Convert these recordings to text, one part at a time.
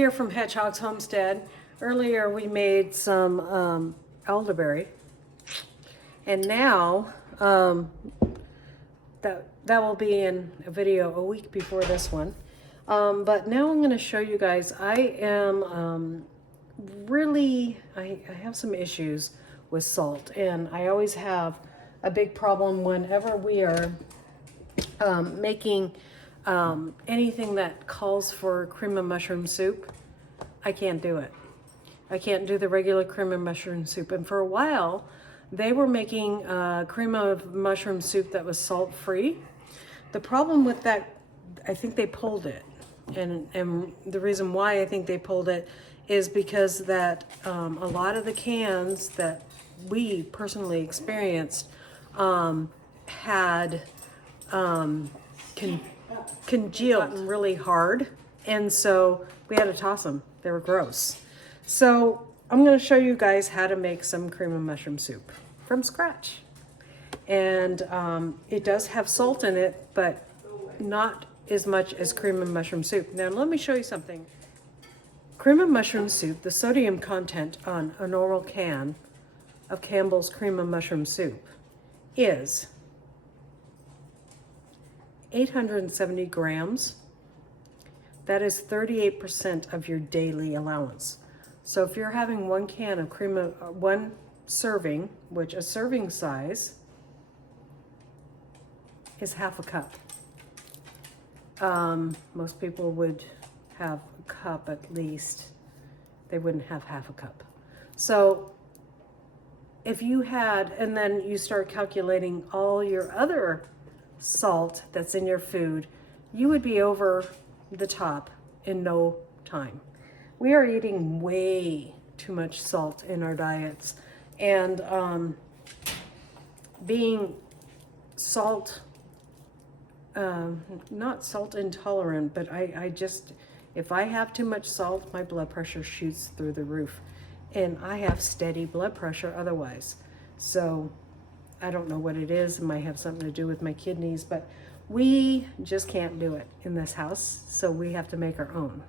here from Hedgehog's Homestead. Earlier we made some elderberry, and now that will be in a video a week before this one. But now I'm going to show you guys. I am I have some issues with salt, and I always have a big problem whenever we are making anything that calls for cream of mushroom soup. I can't do it. I can't do the regular cream of mushroom soup. And for a while, they were making cream of mushroom soup that was salt-free. The problem with that, I think they pulled it. And the reason why I think they pulled it is because that a lot of the cans that we personally experienced had congealed really hard, and so we had to toss them. They were gross. So I'm going to show you guys how to make some cream of mushroom soup from scratch. And it does have salt in it, but not as much as cream of mushroom soup. Now let me show you something. Cream of mushroom soup, the sodium content on a normal can of Campbell's cream of mushroom soup is 870 grams. That is 38% of your daily allowance. So if you're having one can of cream of one serving, which a serving size is half a cup. Most people would have a cup at least. They wouldn't have half a cup. So if you had, and then you start calculating all your other salt that's in your food, you would be over the top in no time. We are eating way too much salt in our diets, and being salt, not salt intolerant, but I just, if I have too much salt, my blood pressure shoots through the roof, and I have steady blood pressure otherwise. So I don't know what it is. It might have something to do with my kidneys, but we just can't do it in this house, so we have to make our own.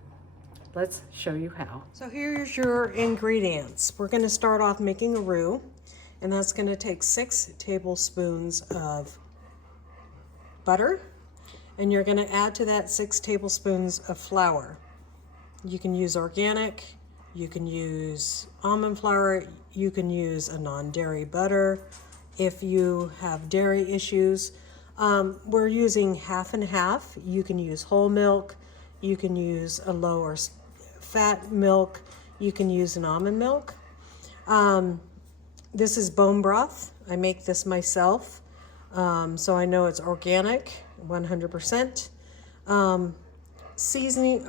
Let's show you how. So here's your ingredients. We're going to start off making a roux, and that's going to take 6 tablespoons of butter, and you're going to add to that 6 tablespoons of flour. You can use organic, you can use almond flour, you can use a non-dairy butter. If you have dairy issues, we're using half and half. You can use whole milk, you can use a lower fat milk, you can use an almond milk. This is bone broth. I make this myself, so I know it's organic, 100%. Seasoning,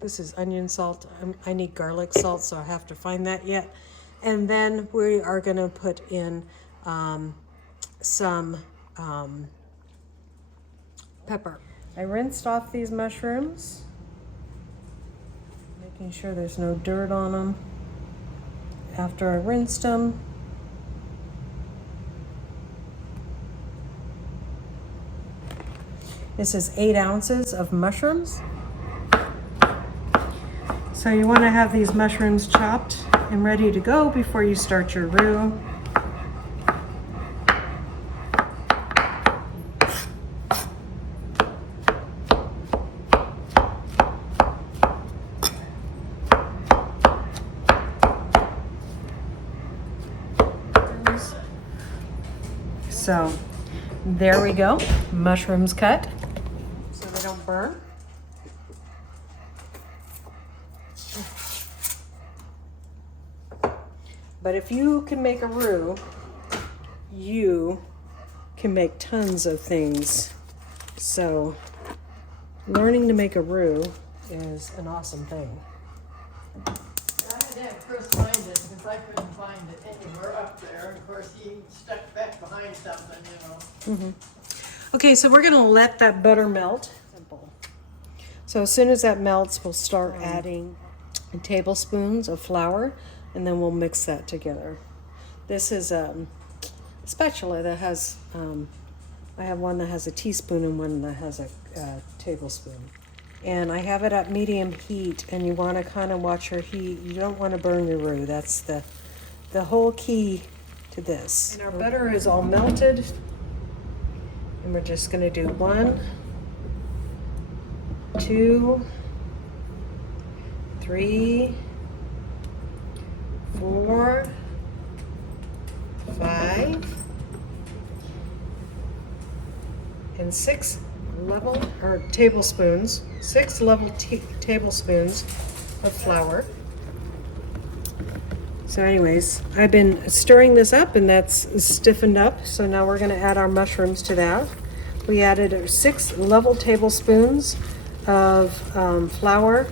this is onion salt. I need garlic salt, so I have to find that yet. And then we are going to put in some pepper. I rinsed off these mushrooms, making sure there's no dirt on them. After I rinsed them, this is 8 ounces of mushrooms. So you want to have these mushrooms chopped and ready to go before you start your roux. So there we go, mushrooms cut so they don't burn. But if you can make a roux, you can make tons of things. So learning to make a roux is an awesome thing. I had to have Chris find it because I couldn't find it anywhere up there. Of course, he stuck back behind something, you know. Okay, so we're gonna let that butter melt. Simple. So as soon as that melts, we'll start adding tablespoons of flour, and then we'll mix that together. This is a spatula that has, I have one that has a teaspoon and one that has a tablespoon. And I have it at medium heat, and you want to kind of watch your heat. You don't want to burn your roux. That's the whole key to this. And our butter is all melted. And we're just going to do 1, 2, 3, 4, 5, and 6 level or tablespoons, 6 level tablespoons of flour. So anyways, I've been stirring this up and that's stiffened up. So now we're going to add our mushrooms to that. We added 6 level tablespoons of flour.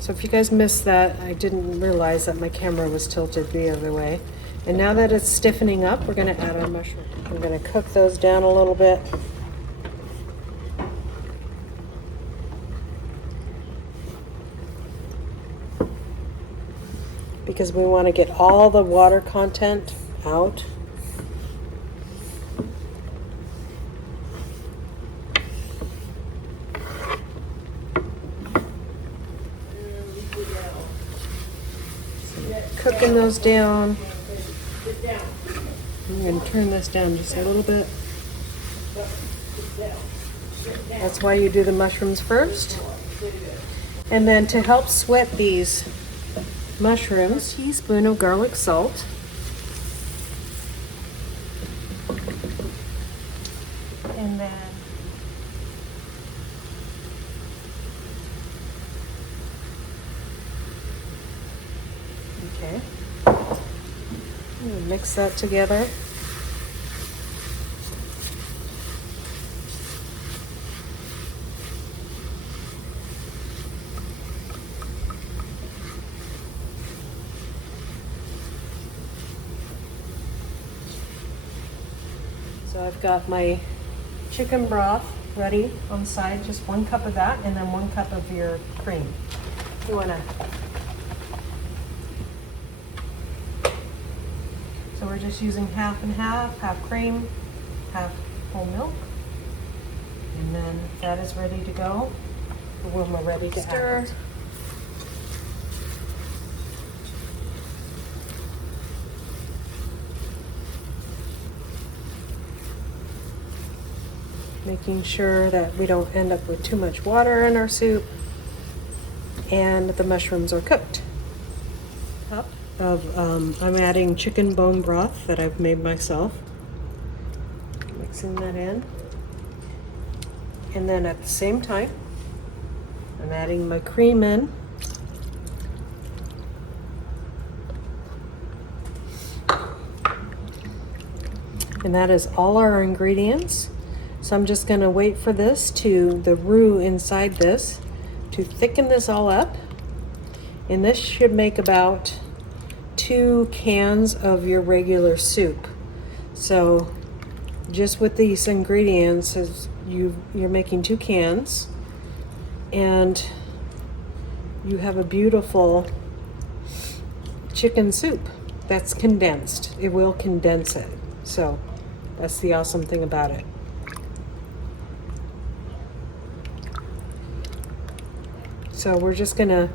So if you guys missed that, I didn't realize that my camera was tilted the other way. And now that it's stiffening up, we're going to add our mushrooms. I'm going to cook those down a little bit. Because we want to get all the water content out. Cooking those down. I'm going to turn this down just a little bit. That's why you do the mushrooms first. And then to help sweat these mushrooms, teaspoon of garlic salt. And then okay. Mix that together. So I've got my chicken broth ready on the side, just 1 cup of that, and then 1 cup of your cream. You wanna. So we're just using half and half cream, half whole milk. And then that is ready to go. When we're ready to stir. Add it. Making sure that we don't end up with too much water in our soup and the mushrooms are cooked. Cup of I'm adding chicken bone broth that I've made myself. Mixing that in. And then at the same time, I'm adding my cream in. And that is all our ingredients. So I'm just going to wait for the roux inside this to thicken this all up. And this should make about 2 cans of your regular soup. So just with these ingredients, you're making 2 cans and you have a beautiful chicken soup that's condensed. It will condense it. So that's the awesome thing about it. So we're just gonna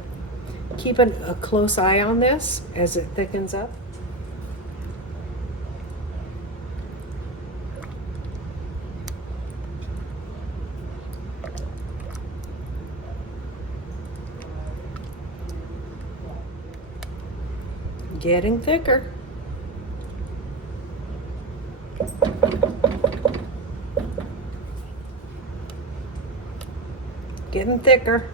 keep a close eye on this as it thickens up. Getting thicker. Getting thicker.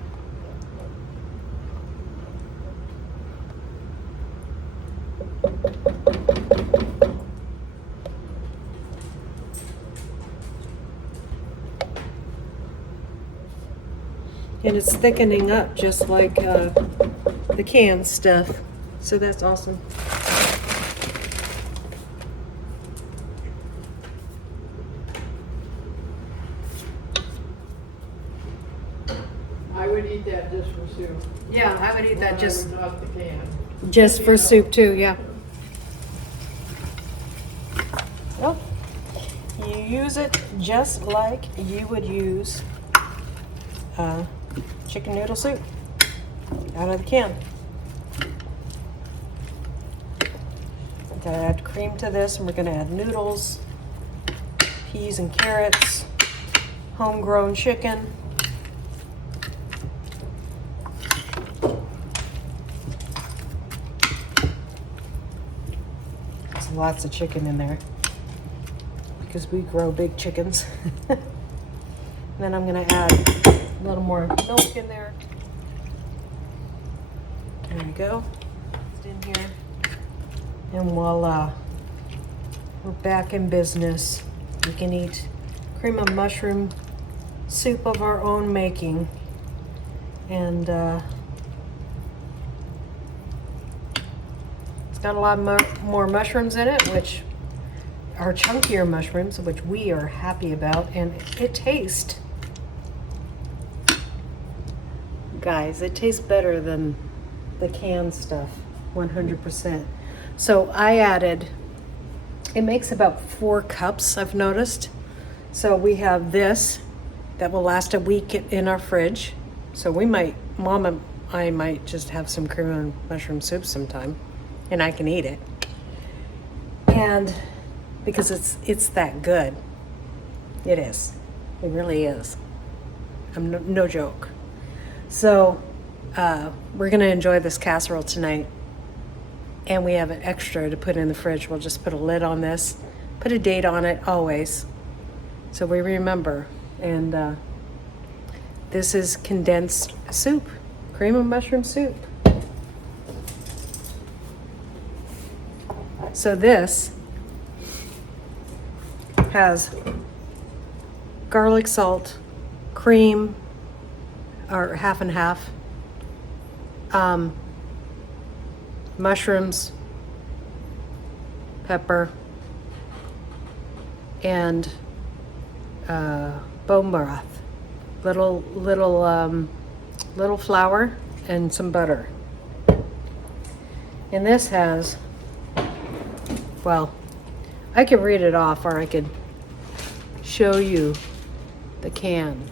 And it's thickening up just like the canned stuff. So that's awesome. I would eat that just for soup. Yeah, I would eat that just Off the can. just for soup too, yeah. Well, you use it just like you would use chicken noodle soup out of the can. I'm gonna add cream to this, and we're gonna add noodles, peas and carrots, homegrown chicken. There's lots of chicken in there because we grow big chickens. Then I'm gonna add a little more milk in there. There we go. It's in here. And voila, we're back in business. We can eat cream of mushroom soup of our own making. And it's got a lot more mushrooms in it, which are chunkier mushrooms, which we are happy about. And it tastes, guys, it tastes better than the canned stuff, 100%. So I added, it makes about 4 cups, I've noticed. So we have this that will last a week in our fridge. So we might, Mom and I might just have some cream and mushroom soup sometime, and I can eat it. And because it's that good. It is. It really is. I'm no joke. So we're gonna enjoy this casserole tonight. And we have an extra to put in the fridge. We'll just put a lid on this, put a date on it always, so we remember. And this is condensed soup, cream of mushroom soup. So this has garlic salt, cream, or half and half, mushrooms, pepper, and bone broth, little flour, and some butter. And this has, well, I could read it off, or I could show you the can.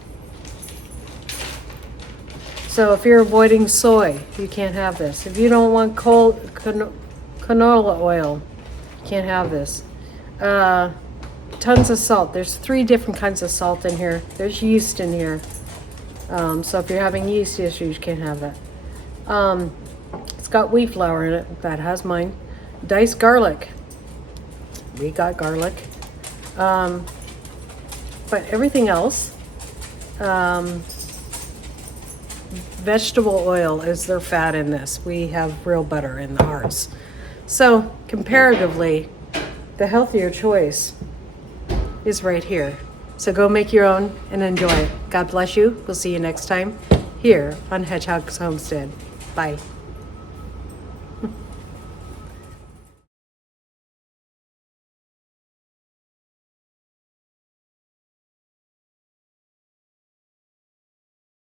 So if you're avoiding soy, you can't have this. If you don't want canola oil, you can't have this. Tons of salt. There's 3 different kinds of salt in here. There's yeast in here. So if you're having yeast issues, you can't have that. It's got wheat flour in it. That has mine. Diced garlic. We got garlic. But everything else, vegetable oil is their fat in this. We have real butter in ours. So comparatively, the healthier choice is right here. So go make your own and enjoy it. God bless you. We'll see you next time here on Hedgehog's Homestead. Bye.